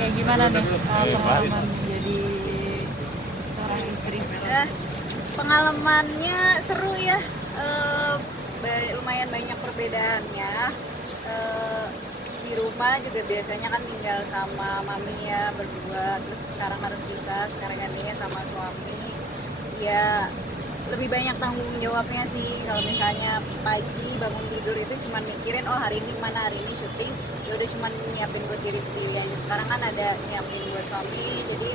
Kayak gimana nih pengalaman menjadi seorang istri? Pengalamannya seru ya, lumayan banyak perbedaannya. Di rumah juga biasanya kan tinggal sama mami ya berdua, terus sekarang harus pisah, sekarang gantinya sama suami. Ya lebih banyak tanggung jawabnya sih. Kalau misalnya pagi bangun tidur itu cuma mikirin oh hari ini mana, hari ini syuting, ya udah cuma nyiapin buat diri sendiri aja. Sekarang kan ada nyiapin buat suami, jadi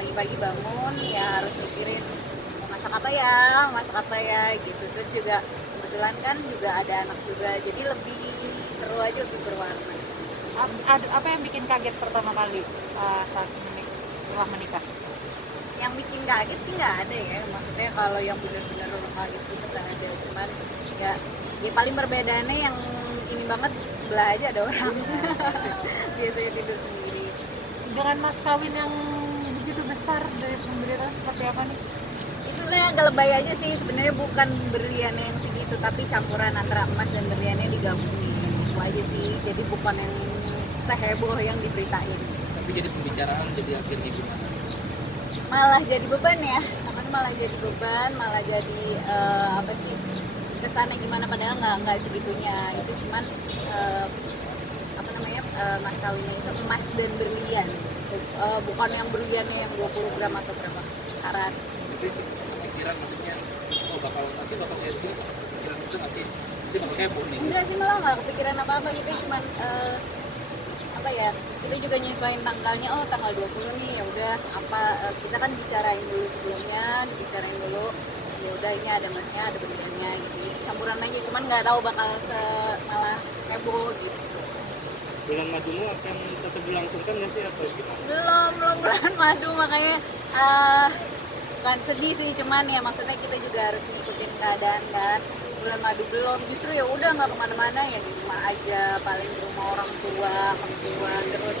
pagi-pagi bangun ya harus mikirin mau masak apa ya gitu. Terus juga kebetulan kan juga ada anak juga, jadi lebih seru aja, lebih berwarna. Apa yang bikin kaget pertama kali setelah menikah? Yang bikin kaget sih nggak ada ya, maksudnya kalau yang benar-benar kaget gitu nggak ada, cuman ya paling perbedaannya yang ini banget, sebelah aja ada orang. Biasanya tidur sendiri. Dengan mas kawin yang begitu besar dari pemberitaan seperti apa nih? Itu sebenarnya agak lebay aja sih, sebenarnya bukan berliannya yang segitu tapi campuran antara emas dan berliannya digabungin, itu aja sih. Jadi bukan yang seheboh yang diberitain. Tapi jadi pembicaraan, jadi akhirnya gimana? Malah jadi beban ya, namanya malah jadi beban, malah jadi apa sih, kesannya gimana, padahal nggak segitunya. Itu cuman apa namanya, mas kawinnya itu emas dan berlian, bukan yang berliannya yang 20 gram atau berapa karat. Tapi sih pikiran maksudnya, oh nanti bakal kayak gini, pikiran itu nggak sih? Itu bakal heboh nih. Enggak sih, malah nggak kepikiran apa-apa gitu, cuman apa ya, kita juga nyesuaiin tanggalnya, oh tanggal 20 nih, ya udah apa, kita kan bicarain dulu sebelumnya, dibicarain dulu, ya udah ini ada emasnya, ada berliannya gitu, campuran aja, cuman nggak tahu bakal malah heboh gitu. Bulan madumu akan tetap dilangsungkan nggak sih atau gimana? Belum bulan madu, makanya bukan sedih sih, cuman ya maksudnya kita juga harus ngikutin keadaan kan. Bulan madu belum, justru ya udah nggak kemana-mana, ya di rumah aja, paling di rumah orang tua, terus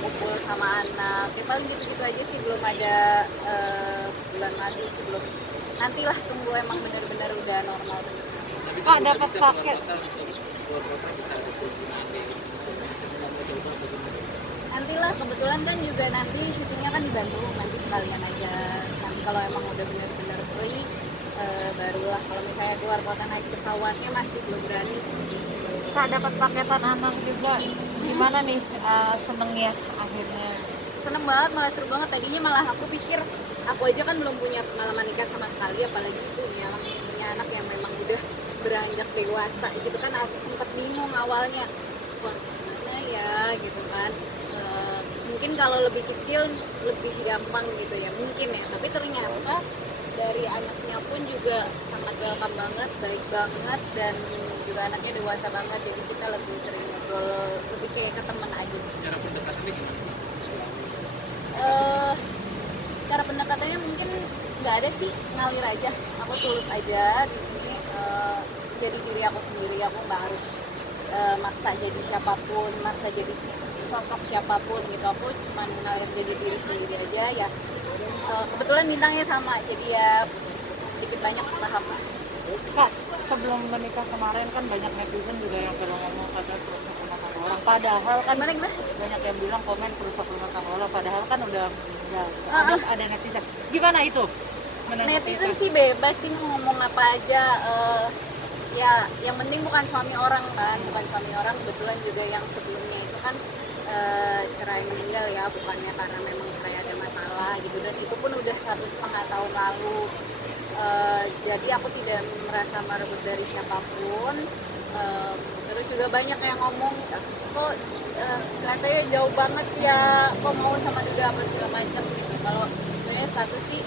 kumpul sama anak, ya paling gitu-gitu aja sih. Belum ada bulan madu sih, belum. Nantilah, tunggu emang benar-benar udah normal bener. Kak, dapat paket. Keluar kota bisa ada kunjungan gitu. Nantilah, kebetulan kan juga nanti syutingnya kan di Bandung, nanti sekalian aja. Nanti kalau emang udah benar-benar free, barulah. Kalau misalnya keluar kota naik pesawatnya masih belum berani. Kak, dapat paketan anak juga. Gimana nih senengnya akhirnya? Seneng banget, malah seru banget. Tadinya malah aku pikir, aku aja kan belum punya pengalaman nikah sama sekali, apalagi punya anak yang memang udah beranjak dewasa gitu kan. Aku sempet bingung awalnya, harus gimana ya gitu kan. Mungkin kalau lebih kecil lebih gampang gitu ya, mungkin ya, tapi ternyata dari anaknya pun juga sangat welcome banget, baik banget, dan juga anaknya dewasa banget, jadi kita lebih sering ngobrol, lebih kayak ke teman aja sih. Cara pendekatannya gimana sih? Cara pendekatannya mungkin nggak ada sih, ngalir aja, aku tulus aja di sini, jadi diri aku sendiri, aku nggak harus maksa jadi siapapun, maksa jadi sosok siapapun gitu. Aku cuma ngalir jadi diri sendiri aja ya. Kebetulan bintangnya sama, jadi ya sedikit banyak paham. Kak, sebelum menikah kemarin kan banyak netizen juga yang pada ngomong kata perusak rumah tangga orang, padahal kan Gimana? banyak yang bilang komen perusak rumah tangga orang, padahal kan udah ada netizen. Gimana itu? Netizen sih bebas sih mau ngomong apa aja, ya yang penting bukan suami orang kan, bukan suami orang. Kebetulan juga yang sebelumnya itu kan cerai meninggal ya, bukannya karena memang cerai ada masalah gitu, dan itu pun udah 1,5 tahun lalu. Jadi aku tidak merasa merebut dari siapapun. Terus juga banyak yang ngomong, kok katanya jauh banget ya, kok mau sama Duda apa segala macam gitu. Kalau sebenarnya status sih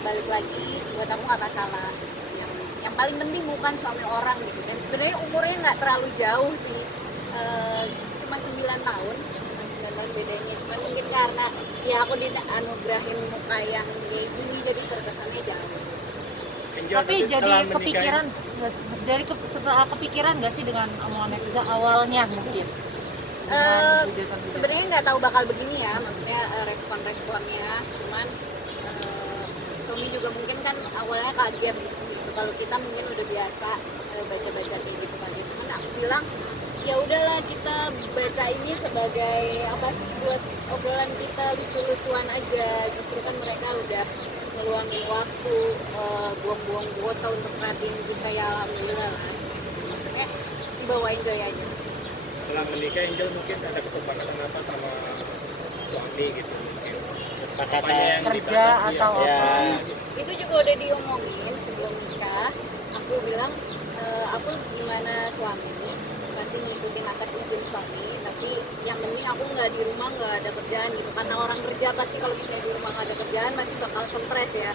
balik lagi, buat aku nggak masalah. Yang paling penting bukan suami orang gitu, dan sebenarnya umurnya nggak terlalu jauh sih, cuma 9 tahun bedanya. Cuma mungkin karena ya aku dianugerahin muka yang kayak gini, jadi terkesannya jauh. Tapi jadi kepikiran, setelah kepikiran nggak sih dengan omongan netizen awalnya mungkin? Sebenarnya nggak tahu bakal begini ya, maksudnya respon-responnya. Cuman suami juga mungkin kan awalnya kaget gitu. Kalau kita mungkin udah biasa baca-baca kayak gitu kan. Cuman aku bilang ya udahlah kita baca ini sebagai apa sih, buat obrolan kita lucu-lucuan aja. Justru kan mereka udah ngeluangin waktu, buang-buang kuota untuk perhatiin kita, ya alhamdulillah lah. Maksudnya dibawa enjoy aja. Setelah menikah Angel mungkin ada kesepakatan apa sama suami gitu mungkin Kesepakatan Kerja atau ya. apa? Itu juga udah diomongin sebelum nikah. Aku bilang aku gimana suami pasti ngikutin atas izin suami, tapi yang penting aku nggak di rumah nggak ada kerjaan gitu, karena orang kerja pasti kalau misalnya di rumah nggak ada kerjaan masih bakal stres ya.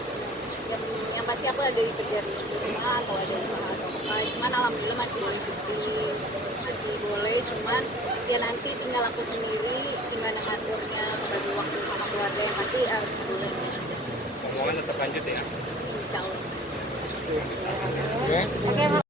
Yang pasti aku ada di kerja di rumah atau ada usaha atau apa, cuman alhamdulillah masih boleh syuting, masih boleh, cuman ya nanti tinggal aku sendiri gimana ngaturnya, bagi waktu sama keluarga yang pasti harus ngedulin omongan tetap lanjut ya. insya Allah. Oke,